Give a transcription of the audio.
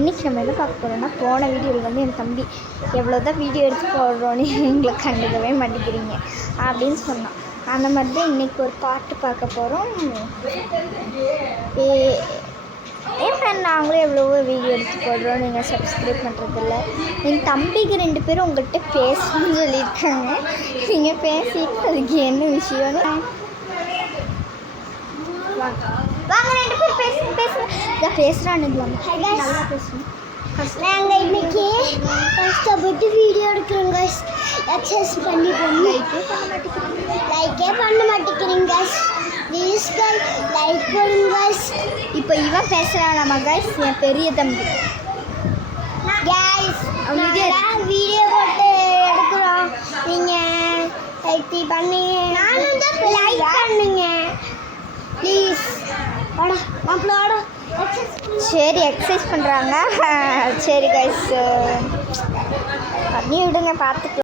இன்றைக்கி நம்ம என்ன பார்க்க போகிறோம்னா, போன வீடியோவில் வந்து என் தம்பி எவ்வளோ தான் வீடியோ எடுத்து போடுறோன்னு எங்களை கண்டுக்கவே மாட்டேங்கிறீங்க அப்படின்னு சொன்னான். அந்த மாதிரி தான் இன்றைக்கி ஒரு பாட்டு பார்க்க போகிறோம். என் ஃப்ரெண்ட் நாங்களும் எவ்வளவோ வீடியோ எடுத்து போடுறோம், நீங்கள் சப்ஸ்கிரைப் பண்ணுறதில்ல. என் தம்பிக்கு 2 பேரும் உங்கள்கிட்ட பேசணும்னு சொல்லியிருக்காங்க. நீங்கள் பேசிட்டு அதுக்கு என்ன விஷயம்னு வாங்க 2 பேர் பேசுங்க. இதை பேசுகிறானுங்களாம், நல்லா பேசணும். நாங்கள் இன்னைக்கு கஷ்டப்பட்டு வீடியோ எடுக்கிறோம் கைஸ். எக்ஸசைஸ் பண்ணி லைக்கே பண்ண மாட்டேங்கிறீங்க கைஸ். ப்ளீஸ் கைஸ் லைக் பண்ணுங்க கைஸ். இப்போ இவன் பேசுகிறான் நம்ம கைஸ், என் பெரிய தம்பி கைஸ். வீடியோ போட்டு எடுக்கிறோம், நீங்கள் லைக் பண்ணுங்க, நானும் தான் லைக் பண்ணுங்க ப்ளீஸ். வாடா மாப்பிள்ள சரி எக்ஸசைஸ் பண்ணுறாங்க. சரி கைஸ் பண்ணி விடுங்க, பார்த்துக்கலாம்.